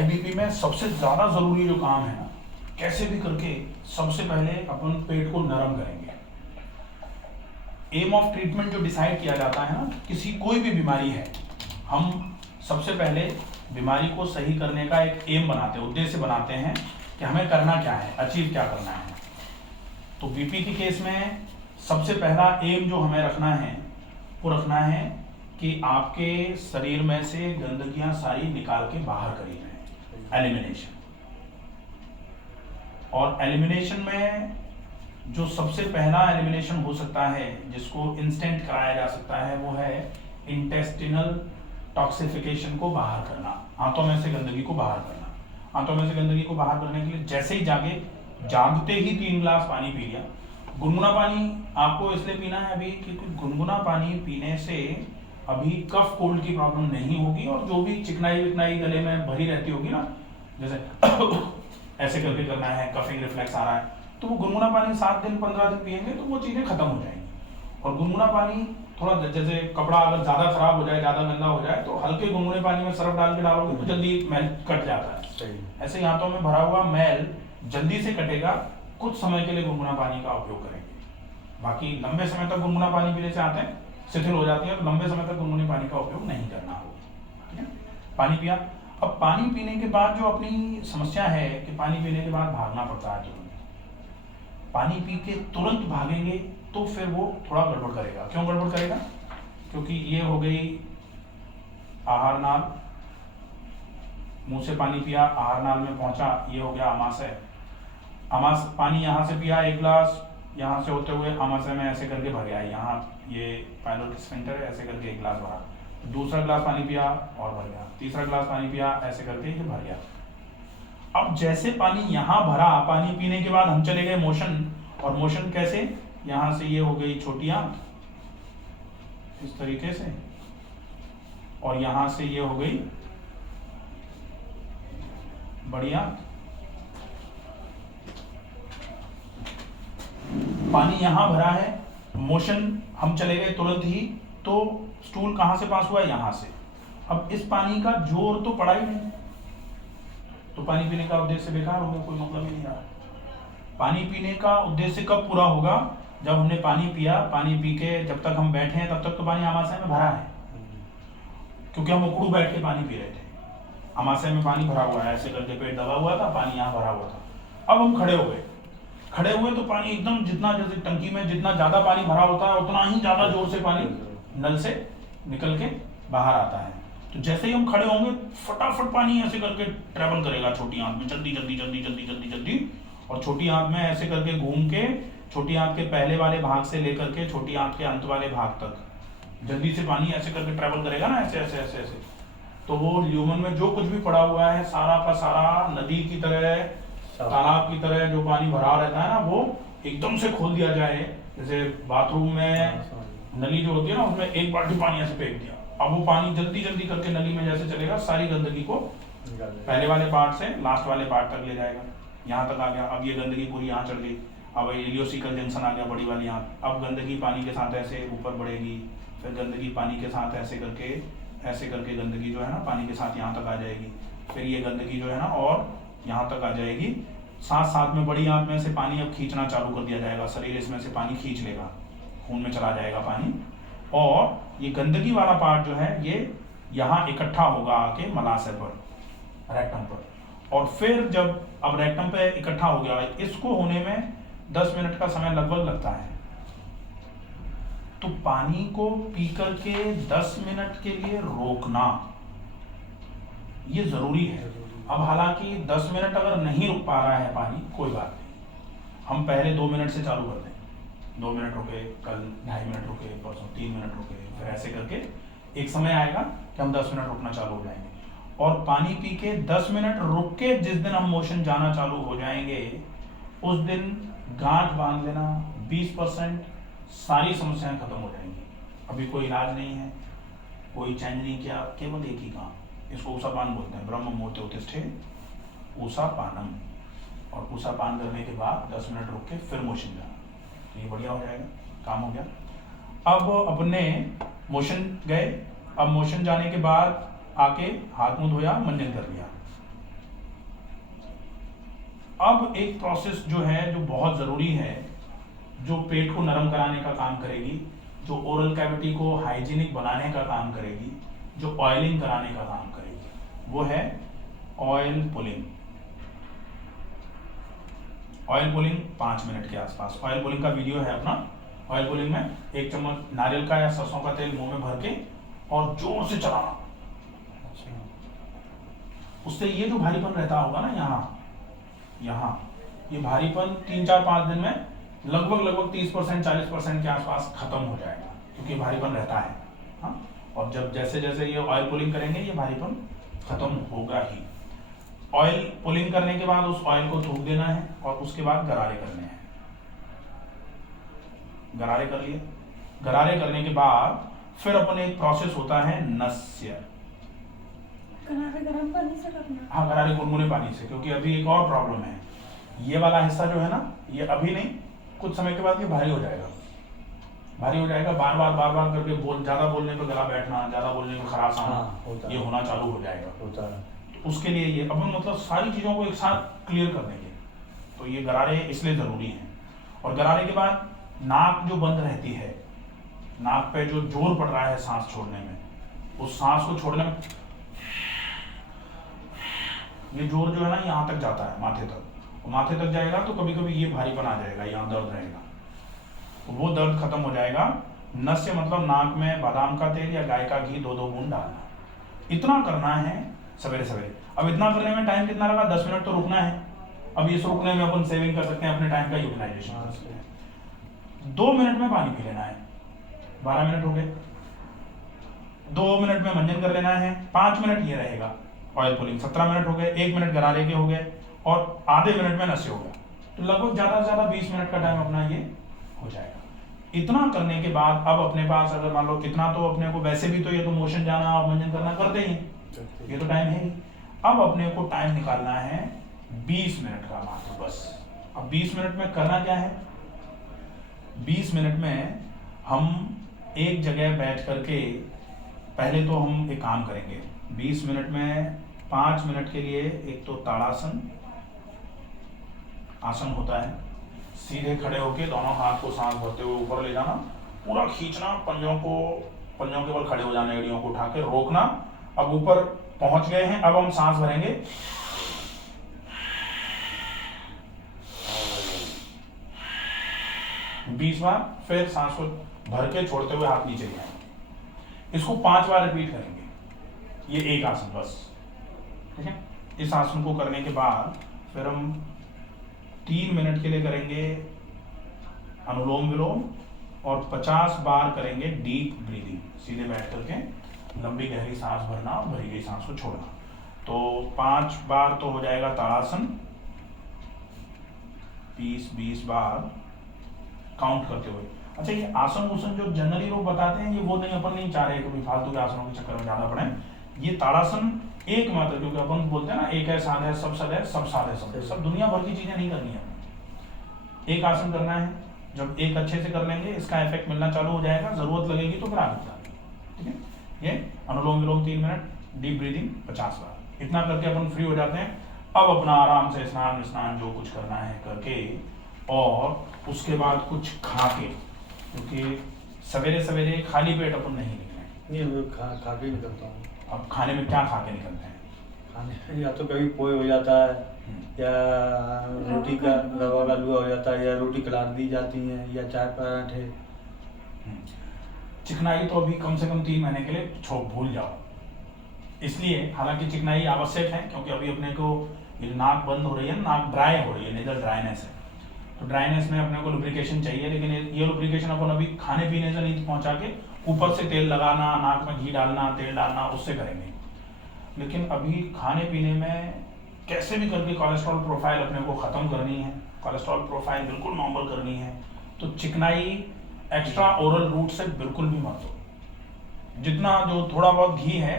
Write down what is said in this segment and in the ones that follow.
High BP में सबसे ज़्यादा ज़रूरी जो काम है ना, कैसे भी करके सबसे पहले अपन पेट को नरम करेंगे। एम ऑफ ट्रीटमेंट जो डिसाइड किया जाता है ना, किसी कोई भी बीमारी है, हम सबसे पहले बीमारी को सही करने का एक एम बनाते हैं, उद्देश्य बनाते हैं कि हमें करना क्या है, अचीव क्या करना है। तो बीपी के केस में सबसे पहला एम जो हमें रखना है वो रखना है कि आपके शरीर में से गंदगियां सारी निकाल के बाहर करी जाए, एलिमिनेशन। और एलिमिनेशन में जो सबसे पहला एलिमिनेशन हो सकता है, जिसको इंस्टेंट कराया जा सकता है, वो है इंटेस्टिनल टॉक्सिफिकेशन को बाहर करना, आंतों में से गंदगी को बाहर करना। आंतों में से गंदगी को बाहर करने के लिए जैसे ही जागते ही 3 गिलास पानी पी लिया। गुनगुना पानी आपको इसलिए पीना है अभी क्योंकि गुनगुना पानी पीने से अभी कफ कोल्ड की प्रॉब्लम नहीं होगी, और जो भी चिकनाई विकनाई गले में भरी रहती होगी ना, जैसे ऐसे करके करना है, कफिंग रिफ्लेक्स आ रहा है, तो वो गुनगुना पानी 7 दिन 15 दिन पिएंगे तो वो चीज़ें खत्म हो जाएंगी। और गुनगुना पानी थोड़ा, जैसे कपड़ा अगर ज़्यादा खराब हो जाए, ज़्यादा गंदा हो जाए, तो हल्के गुनगुने पानी में सर्फ डाल के डालोगे तो जल्दी मैल कट जाता है। ऐसे ही हाथों में भरा हुआ मैल जल्दी से कटेगा, कुछ समय के लिए गुनगुना पानी का उपयोग करेंगे। बाकी लंबे समय तक गुनगुना पानी पीने से आते हैं शिथिल हो जाती है, तो लंबे समय तक गुनगुने पानी का उपयोग नहीं करना होगा। ठीक है, पानी पिया। अब पानी पीने के बाद जो अपनी समस्या है कि पानी पीने के बाद भागना पड़ता है तुरंत। पानी पी के तुरंत भागेंगे तो फिर वो थोड़ा गड़बड़ करेगा। क्यों गड़बड़ करेगा? क्योंकि ये हो गई आहार नाल, मुंह से पानी पिया, आहार नाल में पहुंचा, ये हो गया आमाशय। पानी यहाँ से पिया 1 गिलास, यहाँ से होते हुए आमाशय में ऐसे करके भर गया, यहाँ ये पायलोट स्फिंक्टर है, ऐसे करके 1 गिलास भरा। दूसरा गिलास पानी पिया और भर गया, तीसरा गिलास पानी पिया, ऐसे करके ये भर गया। अब जैसे पानी यहाँ भरा, पानी पीने के बाद हम चले गए मोशन, और मोशन कैसे? यहाँ से ये हो गई छोटी आंत इस तरीके से, और यहाँ से ये हो गई बड़ी आंत। पानी यहाँ भरा है, मोशन हम चले गए तुरंत ही, तो स्टूल कहाँ से पास हुआ? यहाँ से। अब इस पानी का जोर तो पड़ा ही नहीं, तो पानी पीने का उद्देश्य बेकार हो गया, कोई मतलब ही नहीं रहा। पानी पीने का उद्देश्य कब पूरा होगा? जब हमने पानी पिया, पानी पी के जब तक हम बैठे हैं तब तक तो पानी आमाशय में भरा है, क्योंकि हम उकड़ू बैठ के पानी पी रहे थे। आमाशय में पानी भरा हुआ है, ऐसे करके पेट दबा हुआ था, पानी यहाँ भरा हुआ था। अब हम खड़े हो गए, खड़े हुए तो पानी एकदम, जितना जैसे टंकी में जितना ज्यादा पानी भरा होता है उतना ही ज्यादा जोर से पानी नल से निकल के बाहर आता है। तो जैसे ही हम खड़े होंगे फटाफट पानी ऐसे करके ट्रेवल करेगा छोटी आंत में, जल्दी जल्दी जल्दी जल्दी जल्दी जल्दी, और छोटी आंत में ऐसे करके घूम के छोटी आंत के पहले वाले भाग से लेकर के छोटी आंत के अंत वाले भाग तक जल्दी से पानी ऐसे करके ट्रेवल करेगा ना, ऐसे ऐसे ऐसे ऐसे। तो वो ल्यूमन में जो कुछ भी पड़ा हुआ है सारा का सारा नदी की तरह, तालाब की तरह जो पानी भरा रहता है ना, वो एकदम से खोल दिया जाए। जैसे बाथरूम में नली जो होती है ना, उसमें 1 बाल्टी पानी ऐसे फेंक दिया, अब वो पानी जल्दी जल्दी करके नली में जैसे चलेगा, सारी गंदगी को पहले वाले पार्ट से लास्ट वाले पार्ट तक ले जाएगा। यहाँ तक आ गया, अब ये गंदगी पूरी यहाँ चढ़ गई, अब इलियोसिकल जंक्शन आ गया, बड़ी वाली यहाँ। अब गंदगी पानी के साथ ऐसे ऊपर बढ़ेगी, फिर गंदगी पानी के साथ ऐसे करके गंदगी जो है ना पानी के साथ यहाँ तक आ जाएगी, फिर ये गंदगी जो है ना और यहाँ तक आ जाएगी। साथ साथ में बड़ी आंत में से पानी अब खींचना चालू कर दिया जाएगा, शरीर इसमें से पानी खींच लेगा, खून में चला जाएगा पानी, और ये गंदगी वाला पार्ट जो है ये यहाँ इकट्ठा होगा आके मलाशय पर, रेक्टम पर। और फिर जब अब रेक्टम पे इकट्ठा हो गया, इसको होने में 10 मिनट का समय लगभग लगता है। तो पानी को पी करके 10 मिनट के लिए रोकना ये जरूरी है। अब हालांकि 10 मिनट अगर नहीं रुक पा रहा है पानी, कोई बात नहीं, हम पहले 2 मिनट से चालू कर दें। 2 मिनट रुके, कल 2.5 मिनट रुके, परसों 3 मिनट रुके, फिर ऐसे करके एक समय आएगा कि हम 10 मिनट रुकना चालू हो जाएंगे। और पानी पी के 10 मिनट रुक के जिस दिन हम मोशन जाना चालू हो जाएंगे, उस दिन गांठ बांध लेना, 20% सारी समस्याएं खत्म हो जाएंगी। अभी कोई इलाज नहीं है, कोई चेंज नहीं किया, केवल एक ही काम, इसको ऊषापान बोलते हैं, ब्रह्म मुहूर्ते उत्तिष्ठे ऊषापानम। और ऊषापान करने के बाद 10 मिनट रुक के फिर मोशन जाना, तो ये बढ़िया हो जाएगा, काम हो गया। अब अपने मोशन गए, अब मोशन जाने के बाद आके हाथ मुंह धोया, मंजन कर लिया, अब एक प्रोसेस जो है, जो बहुत ज़रूरी है, जो पेट को नरम कराने का काम करेगी, जो ओरल कैविटी को हाइजीनिक बनाने का काम करेगी, जो ऑयलिंग कराने का काम करेगी, वो है oil pulling. Oil pulling 5 minute के आसपास। ऑयल पुलिंग का वीडियो है अपना। ऑयल पुलिंग में 1 चम्मच नारियल का या सरसों का तेल मुंह में भर के और जोर से चलाना। उससे ये जो भारीपन रहता होगा ना यहाँ ये भारीपन 3-4-5 दिन में लगभग 30% 40% के आसपास खत्म हो जाएगा, क्योंकि भारीपन रहता है। हाँ, और जब जैसे जैसे ये ऑयल पुलिंग करेंगे ये भारीपन खत्म होगा ही। ऑयल पुलिंग करने के बाद उस ऑयल को थूक देना है और उसके बाद गरारे करने हैं। गरारे कर लिए। गरारे करने के बाद फिर अपन एक प्रोसेस होता है नस्य। गरारे गर्म पानी से करना। हाँ, गरारे गुनगुने पानी से, क्योंकि अभी एक और प्रॉब्लम है। ये वाला हिस्सा जो है ना, ये अभी नहीं, कुछ समय के बाद ये भारी हो जाएगा। भारी हो जाएगा, बार बार करके ज्यादा बोलने पे गला बैठना, ज्यादा बोलने पे खराश आना, ये होना चालू हो जाएगा। होता है। तो उसके लिए ये अपन मतलब सारी चीजों को एक साथ क्लियर कर देंगे। तो ये गरारे इसलिए जरूरी हैं। और गरारे के बाद नाक जो बंद रहती है, नाक पे जो जोर पड़ रहा है सांस छोड़ने में, उस सांस को छोड़ने में ये जोर जो है ना यहाँ तक जाता है, माथे तक। और माथे तक जाएगा तो कभी कभी ये भारीपन आ जाएगा, यहाँ दर्द रहेगा, तो वो दर्द खत्म हो जाएगा। नस्य मतलब नाक में बादाम का तेल या गाय का घी 2-2 बूंद डालना। इतना करना है सवेरे सवेरे। अब इतना करने में टाइम कितना लगा? 10 मिनट तो रुकना है। अब इस रुकने में अपन सेविंग कर सकते हैं, अपने टाइम का यूटिलाइजेशन कर सकते हैं। 2 मिनट में पानी पी लेना है। 12 मिनट हो गए। 2 मिनट में मंजन कर लेना है। 5 मिनट ये रहेगा ऑयल पुलिंग। 17 मिनट हो गए। 1 मिनट गरारे के हो गए और आधे मिनट में नस्य हो गया। तो लगभग ज्यादा से ज्यादा 20 मिनट का टाइम अपना ये हो जाएगा। इतना करने के बाद अब अपने पास अगर मान लो कितना, तो अपने को वैसे भी तो ये तो मोशन जाना और मंजन करना करते ही, ये तो टाइम है ही। अब अपने को टाइम निकालना है 20 मिनट का मात्र, बस। अब 20 मिनट में करना क्या है? 20 मिनट में हम एक जगह बैठ करके पहले तो हम एक काम करेंगे। 20 मिनट में 5 मिनट के लिए एक तो ताड़ासन आसन होता है। सीधे खड़े होके दोनों हाथ को सांस भरते हुए ऊपर ले जाना, पूरा खींचना, पंजों के बल खड़े हो जाना, एड़ियों को उठा के रोकना। अब ऊपर पहुंच गए हैं, अब हम सांस भरेंगे। बीस बार, फिर सांस को भर के छोड़ते हुए हाथ नीचे ले आएंगे। इसको 5 बार रिपीट करेंगे। ये एक आसन बस, ठीक है। इस आसन को करने के बाद फिर हम 3 मिनट के लिए करेंगे अनुलोम विलोम और 50 बार करेंगे डीप ब्रीदिंग। सीधे बैठ करके लंबी गहरी सांस भरना और भरी गई सांस को छोड़ना। तो 5 बार तो हो जाएगा ताड़ासन, 20 बार काउंट करते हुए। अच्छा, ये आसन उसन जो जनरली लोग बताते हैं, ये वो नहीं, अपन नहीं चाह रहे कभी फालतू के आसनों के चक्कर में ज्यादा पड़े। ये ताड़ासन एकमात्र, क्योंकि अपन बोलते हैं ना, एक है साध है सब सद है, सब साध है सब दुनिया भर की चीजें नहीं करनी है। एक आसन करना है। जब एक अच्छे से कर लेंगे, इसका इफेक्ट मिलना चालू हो जाएगा, जरूरत लगेगी तो फिर आगे बताएंगे, ठीक है। ये अनुलोम विलोम 3 मिनट, डीप ब्रीदिंग 50 बार। इतना करके अपन फ्री हो जाते हैं। अब अपना आराम से स्नान जो कुछ करना है करके, और उसके बाद कुछ खा के, क्योंकि सवेरे सवेरे खाली पेट अपन नहीं निकले। नहीं, खा के निकलता हूँ। अब खाने में क्या खा के निकलते हैं? खाने में या तो कभी पोहे हो जाता है, या रोटी का रवा का लुआ हो जाता है, या रोटी कलाद दी जाती है, या चाय पराठे। चिकनाई तो अभी कम से कम 3 महीने के लिए भूल जाओ। इसलिए हालांकि चिकनाई आवश्यक है, क्योंकि अभी अपने को ये नाक बंद हो रही है, नाक ड्राई हो रही है, नेजल ड्राइनेस है। तो ड्राइनेस में अपने को लुब्रिकेशन चाहिए, लेकिन ये लुब्रिकेशन अपन अभी खाने पीने से नहीं पहुंचा के ऊपर से तेल लगाना, नाक में घी डालना, तेल डालना, उससे करेंगे। लेकिन अभी खाने पीने में कैसे भी करके कोलेस्ट्रॉल प्रोफाइल अपने को खत्म करनी है, कोलेस्ट्रॉल प्रोफाइल बिल्कुल नॉर्मल करनी है। तो चिकनाई एक्स्ट्रा ओरल रूट से बिल्कुल भी मत दो। जितना जो थोड़ा बहुत घी है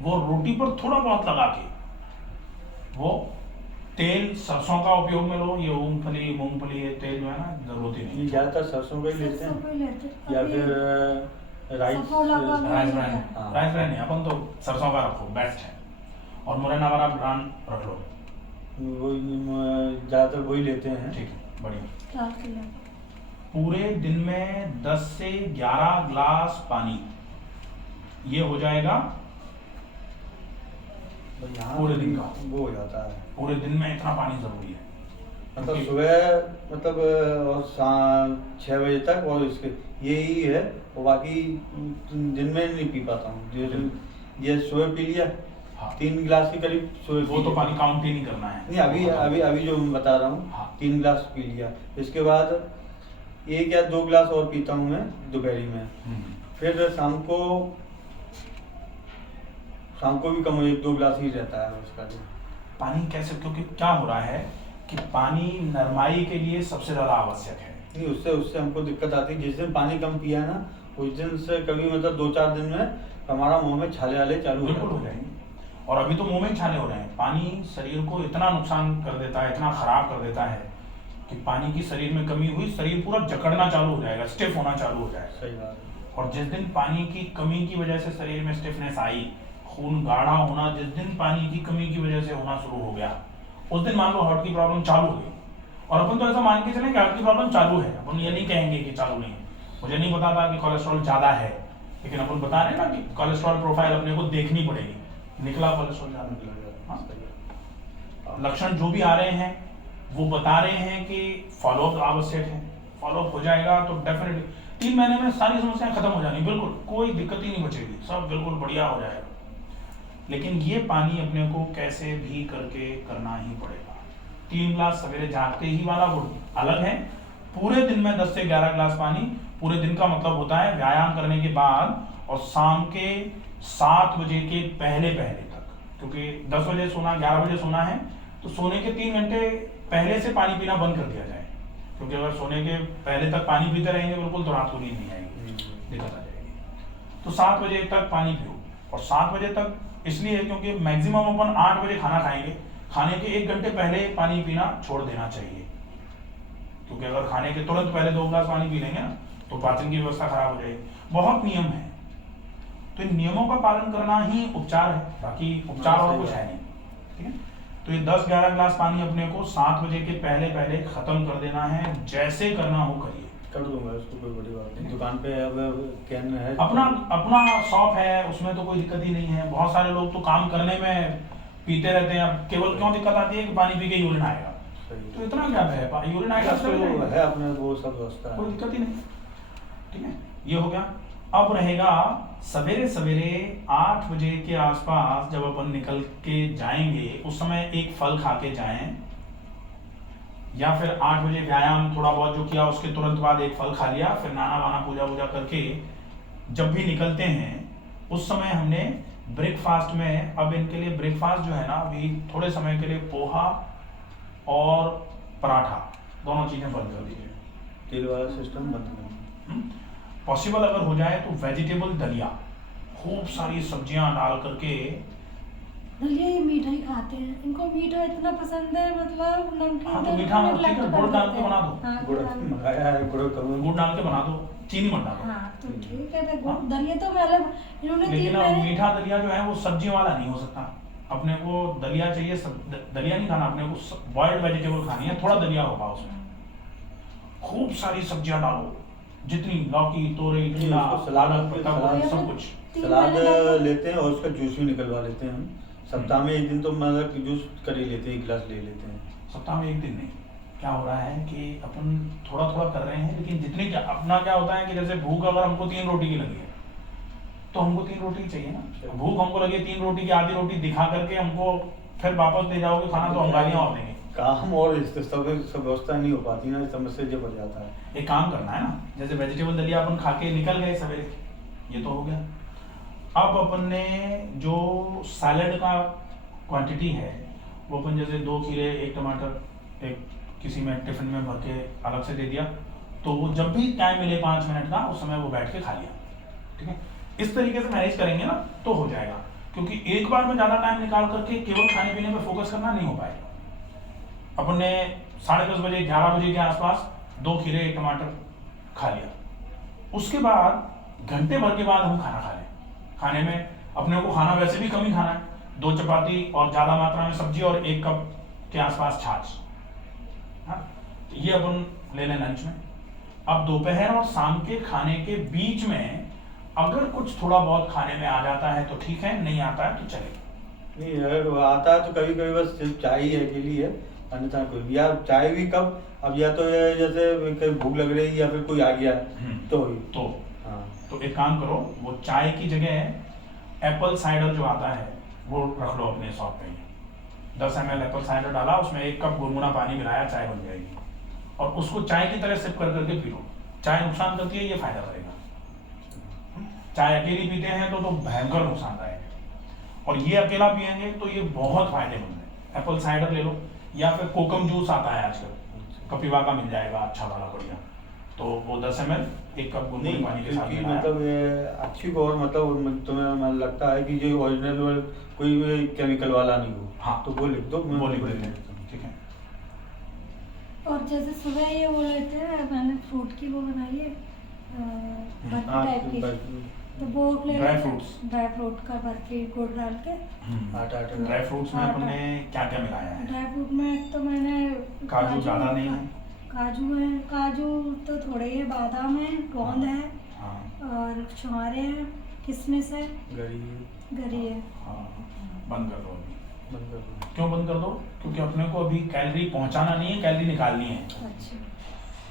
वो रोटी पर थोड़ा बहुत लगा के, वो तेल सरसों का उपयोग में लो। ये मूंगफली ये तेल जो है ना, जरूरत ही नहीं। ज्यादातर सरसों का ही लेते हैं, या फिर राइस ब्रांड नहीं, अपन तो सरसों का रखो, बेस्ट है। और मुरैना वाला ब्रांड रख लो, ज़्यादातर वही लेते हैं। ठीक है, बढ़िया। 4 किलो। पूरे दिन में 10 से 11 ग्लास पानी, ये हो जाएगा और यहाँ पूरे दिन का। वो हो जाता है। पूरे दिन में इतना पानी जरूरी है। मतलब क्योंकि- सुबह मतलब और शाम 6 बजे तक, और इसके यही है, और बाकी दिन में नहीं पी पाता हूँ। ये सुबह पी लिया, हाँ। 3 गिलास के करीब सुबह वो पी तो लिया। पानी काउंट ही नहीं करना है। नहीं, अभी जो मैं बता रहा हूँ, हाँ। 3 गिलास पी लिया। इसके बाद 1 या 2 गिलास और पीता हूँ मैं दोपहरी में। हम्म। फिर शाम को भी कम 1-2 गिलास ही रहता है उसका जो। पानी कैसे, क्योंकि क्या हो रहा है कि पानी नरमाई के लिए सबसे ज्यादा आवश्यक है। नहीं, उससे हमको दिक्कत आती है। जिस दिन पानी कम पिया ना, उस दिन से कभी मतलब 2-4 दिन में हमारा मुंह में छाले आले चालू बिल्कुल हो जाएंगे। और अभी तो मुंह में ही छाले हो रहे हैं। पानी शरीर को इतना नुकसान कर देता है, इतना खराब कर देता है कि पानी की शरीर में कमी हुई, शरीर पूरा जकड़ना चालू हो जाएगा, स्टिफ होना चालू हो जाएगा। सही बात है। और जिस दिन पानी की कमी की वजह से शरीर में स्टिफनेस आई, खून गाढ़ा होना जिस दिन पानी की कमी की वजह से होना शुरू हो गया, उस दिन मान लो हार्ट की प्रॉब्लम चालू हो गई। और अपन तो ऐसा मान के चले कि हार्ट की प्रॉब्लम चालू है, अपन ये नहीं कहेंगे कि चालू नहीं है। मुझे नहीं पता था कि कोलेस्ट्रॉल ज्यादा है, लेकिन अपन बता रहे हैं ना कि कोलेस्ट्रॉल प्रोफाइल अपने को देखनी पड़ेगी, निकला कोलेस्ट्रॉल ज्यादा निकला। हाँ? लक्षण जो भी आ रहे हैं वो बता रहे हैं कि फॉलोअप आवश्यक है। फॉलोअप हो जाएगा तो डेफिनेटली 3 महीने में सारी समस्याएं खत्म हो जानी, बिल्कुल कोई दिक्कत ही नहीं बचेगी, सब बिल्कुल बढ़िया हो जाएगा। लेकिन ये पानी अपने को कैसे भी करके करना ही पड़ेगा। 3 ग्लास सवेरे जागते ही वाला वो अलग है। पूरे दिन में 10 से 11 ग्लास पानी, पूरे दिन का मतलब होता है व्यायाम करने के बाद और शाम के 7 बजे के पहले तक। क्योंकि 10 बजे सोना, 11 बजे सोना है, तो सोने के 3 घंटे पहले से पानी पीना बंद कर दिया जाए। क्योंकि अगर सोने के पहले तक पानी पीते रहेंगे बिल्कुल, तो रात को नींद नहीं आएगी, दिक्कत आ जाएगी। तो 7 बजे तक पानी पियो। और 7 बजे तक इसलिए क्योंकि मैक्सिमम अपन 8 बजे खाना खाएंगे, खाने के 1 घंटे पहले पानी पीना छोड़ देना चाहिए। क्योंकि अगर खाने के तुरंत पहले 2 ग्लास पानी पी लेंगे ना, तो पाचन की व्यवस्था खराब हो जाएगी। बहुत नियम है, तो इन नियमों का पालन करना ही उपचार है, बाकी उपचार और कुछ है नहीं। ठीक है, तो ये 10-11 ग्लास पानी अपने को 7 बजे के पहले खत्म कर देना है। जैसे करना हो करिए, कर दूंगा, उसको कोई बड़ी बात नहीं। दुकान पे अब कैन है, अपना शॉप है, उसमें तो कोई दिक्कत ही नहीं है। बहुत सारे लोग तो काम करने में पीते रहते हैं। अब केवल क्यों दिक्कत आती है कि पानी पी के यूरिन आएगा, तो इतना क्या है, यूरिन आएगा तो है अपने वो सब व्यवस्था है, कोई दिक्कत ही नहीं। ठीक है, ये हो गया। अब रहेगा सवेरे 8 बजे के आसपास जब अपन निकल के जाएंगे, उस समय एक फल खा के जाएं, या फिर 8 बजे व्यायाम थोड़ा बहुत जो किया उसके तुरंत बाद एक फल खा लिया, फिर नाना वाना पूजा वूजा करके जब भी निकलते हैं उस समय हमने ब्रेकफास्ट में, अब इनके लिए ब्रेकफास्ट जो है ना, अभी थोड़े समय के लिए पोहा और पराठा दोनों चीजें बंद कर दीजिए। तेल वाला सिस्टम बंद करना। पॉसिबल अगर हो जाए तो वेजिटेबल दलिया, खूब सारी सब्जियां डाल करके। दलिया ये मीठा ही खाते हैं, इनको मीठा इतना पसंद है, मतलब नमकीन। हाँ, तो मीठा तो ठीक है, गुड़ डाल के बना दो। हाँ, गुड़ मंगाया है, गुड़ करूँ, गुड़ डाल के बना दो, चीनी मत डालो। हाँ तो ठीक है, तो गुड़ दलिया तो पहले इन्होंने 3 लेकिन अब महीने। मीठा दलिया जो है वो सब्जी वाला नहीं हो सकता। अपने को दलिया चाहिए, दलिया नहीं खाना, अपने को बॉइल्ड वेजिटेबल खानी है, थोड़ा दलिया होगा उसमें। खूब सारी सब्जियां डालो, जितनी लौकी, तोरई, टिंडा, पालक, पत्ता गोभी, सब कुछ। सलाद लेते हैं और उसका जूस भी निकलवा लेते हैं हम। सप्ताह में 1 दिन तो मतलब जूस कर ही लेते हैं, 1 गिलास ले लेते हैं। सप्ताह में 1 दिन नहीं, क्या हो रहा है कि अपन थोड़ा कर रहे हैं, लेकिन जितनी अपना क्या होता है कि जैसे भूख अगर हमको 3 रोटी की लगी है तो हमको 3 रोटी चाहिए ना। भूख हमको लगी 3 रोटी की, आधी रोटी दिखा करके हमको फिर वापस ले जाओगे खाना, तो हम गालियां और देंगे। काम और सब व्यवस्था नहीं हो पाती ना, समस्या जो बढ़ जाता है। एक काम करना है ना, जैसे वेजिटेबल दलिया अपन खा के निकल गए सवेरे, ये तो हो गया। अब अपन ने जो सैलेड का क्वांटिटी है वो अपन जैसे 2 खीरे, 1 टमाटर एक किसी में टिफिन में भर के अलग से दे दिया, तो वो जब भी टाइम मिले 5 मिनट का, उस समय वो बैठ के खा लिया। ठीक है, इस तरीके से मैनेज करेंगे ना तो हो जाएगा। क्योंकि एक बार में ज्यादा टाइम निकाल करके केवल खाने पीने पे फोकस करना नहीं हो पाएगा। अपन ने 10:30 बजे 11 बजे के आसपास 2 खीरे 1 टमाटर खा लिया, उसके बाद घंटे भर के बाद हम खाना खा लें। खाने में अपने को खाना वैसे भी कम ही खाना है, 2 चपाती और ज्यादा मात्रा में सब्जी और 1 कप के आसपास छाछ। हाँ, ये अपन ले लें लंच में। अब दोपहर और शाम के खाने के बीच में अगर कुछ थोड़ा बहुत खाने में आ जाता है तो ठीक है, नहीं आता है तो चलेगा। नहीं, अगर वो आता है तो कभी कभी बस सिर्फ चाय ही अकेली है, अन्यथा कोई भी। या चाय भी कब, अब या तो ये जैसे कहीं भूख लग रही है या फिर कोई आ गया तो ही। तो हाँ, तो एक काम करो, वो चाय की जगह एप्पल साइडर जो आता है वो रख लो अपने शॉप पे ही। 10 ml एप्पल साइडर डाला, उसमें 1 कप गुनगुना पानी मिलाया, चाय बन जाएगी। और उसको चाय की तरह सिप कर करके पी लो। चाय नुकसान करती है, ये फायदा करेगा। चाय अकेली पीते हैं तो भयंकर नुकसानदायक है, और ये अकेला पियेंगे तो ये बहुत फायदेमंद है। एप्पल साइडर ले लो, या फिर कोकम जूस आता है आजकल, कपिवा का मिल जाएगा अच्छा वाला बढ़िया, तो वो 10 ml 1 कप गुनगुने नहीं पानी के साथ क्योंकि मिलाया। मतलब ये अच्छी को, और मतलब तुम्हें मुझे लगता है कि जो ओरिजिनल कोई भी केमिकल वाला नहीं हो। हाँ, तो वो लिख दो, मैं वो लिख वो देते लिख हैं, देता हूँ। ठीक है। और जैसे सुबह ये वो लेते हैं, मैंने फ्रूट की वो बनाई है बर्फी हाँ, टाइप की, तो वो ले ड्राई लेते हैं। फ्रूट्स। ड्राई फ्रूट का बर्फी गुड़ डाल के। आटा ड्राई फ्रूट्स में आटा। अपने क्या क्या मिलाया है? ड्राई फ्रूट में तो मैंने काजू ज़्यादा नहीं है? काजू है, काजू तो थोड़े ही, बादाम है, गोंद है, हाँ, और छुहारे हैं, किशमिश है, गरी गरी है। हाँ, बंद कर दो अभी। बंद कर दो। क्यों बंद कर दो? क्योंकि अपने को अभी कैलोरी पहुंचाना नहीं है, कैलोरी निकालनी है। अच्छा,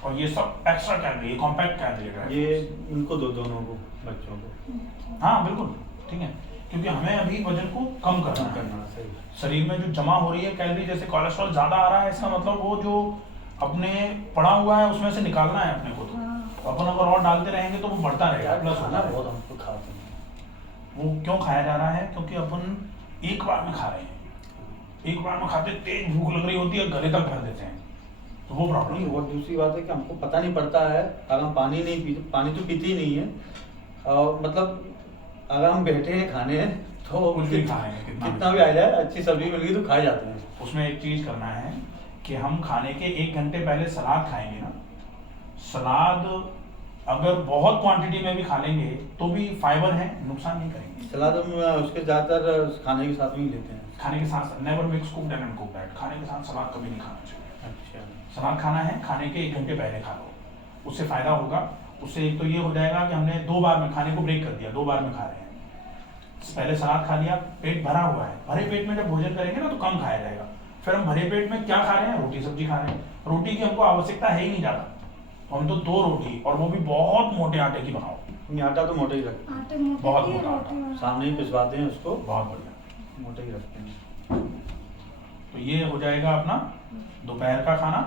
और ये सब एक्स्ट्रा कैलोरी, कॉम्पैक्ट कैलोरी है। ये इनको दो, दोनों को, बच्चों को हाँ बिल्कुल, ठीक है, क्योंकि हमें अभी वजन को कम कम करना है। करना सही। शरीर में जो जमा हो रही है कैलोरी, जैसे कोलेस्ट्रॉल ज्यादा आ रहा है, इसका मतलब वो जो अपने पड़ा हुआ है उसमें से निकालना है अपने को। तो हाँ। अपन अगर और डालते रहेंगे तो वो बढ़ता रहेगा, यार प्लस खाना होता बहुत रहेगा। हमको खाते हैं। वो क्यों खाया जा रहा है? क्योंकि अपन एक बार में खा रहे हैं, एक बार में खाते, तेज भूख लग रही होती है, गले तक भर देते हैं, तो वो प्रॉब्लम नहीं, है। और दूसरी बात है कि हमको पता नहीं पड़ता है, अगर हम पानी नहीं पीते, पानी तो पीते ही नहीं है, और मतलब अगर हम बैठे हैं खाने हैं तो कुछ भी खाएंगे, कितना भी आ जाए, अच्छी सब्जी मिल गई तो खा जाते हैं। उसमें एक चीज करना है कि हम खाने के 1 घंटे पहले सलाद खाएंगे ना। सलाद अगर बहुत क्वांटिटी में भी खा लेंगे तो भी फाइबर है, नुकसान नहीं करेंगे। सलाद हम उसके ज़्यादातर खाने के साथ में ही लेते हैं। खाने के साथ never mix cooked and uncooked that, खाने के साथ सलाद कभी नहीं खाना चाहिए। अच्छा, सलाद खाना है, खाने के 1 घंटे पहले खा लो, उससे फायदा होगा। उससे एक तो ये हो जाएगा कि हमने 2 बार में खाने को ब्रेक कर दिया, 2 बार में खा रहे हैं। पहले सलाद खा लिया, पेट भरा हुआ है, भरे पेट में जब भोजन करेंगे ना तो कम खाया जाएगा। फिर हम भरे पेट में क्या खा रहे हैं? रोटी सब्जी खा रहे हैं। रोटी की हमको आवश्यकता है ही नहीं ज़्यादा, तो हम तो 2 रोटी, और वो भी बहुत मोटे आटे की बनाओ, नहीं आटा तो मोटा ही रखते हैं, आटे मोटे बहुत की मोटा रोटी और- सामने ही पिसवाते हैं उसको, बहुत बढ़िया। मोटा ही रखते हैं। तो ये हो जाएगा अपना दोपहर का खाना।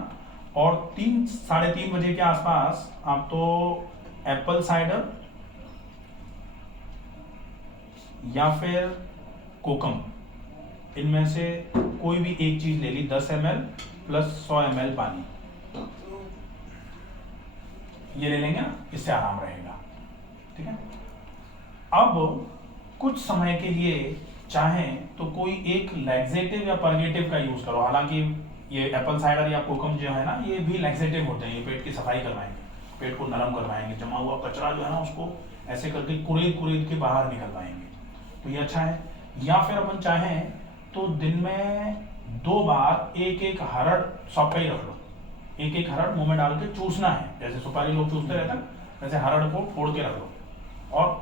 और 3 साढ़े 3 बजे के आसपास आप तो एप्पल साइडर या फिर कोकम, इनमें से कोई भी एक चीज ले ली, 10 ml प्लस 100 ml पानी, ये ले लेंगे ना, इससे आराम रहेगा। ठीक है, अब कुछ समय के लिए चाहें तो कोई एक लैक्सेटिव या पर्गेटिव का यूज करो। हालांकि ये एप्पल साइडर या कोकम जो है ना, ये भी लैक्सेटिव होते हैं, ये पेट की सफाई करवाएंगे, पेट को नरम करवाएंगे, जमा हुआ कचरा जो है ना उसको ऐसे करके कुरेद कुरेद के बाहर निकलवाएंगे, तो ये अच्छा है। या फिर अपन चाहें तो दिन में 2 बार एक एक हरड़ सौंप ही रख लो, एक एक हरड़ मुंह में डाल के चूसना है, जैसे सुपारी लोग चूसते रहते हैं, वैसे हरड़ को फोड़ के रख लो, और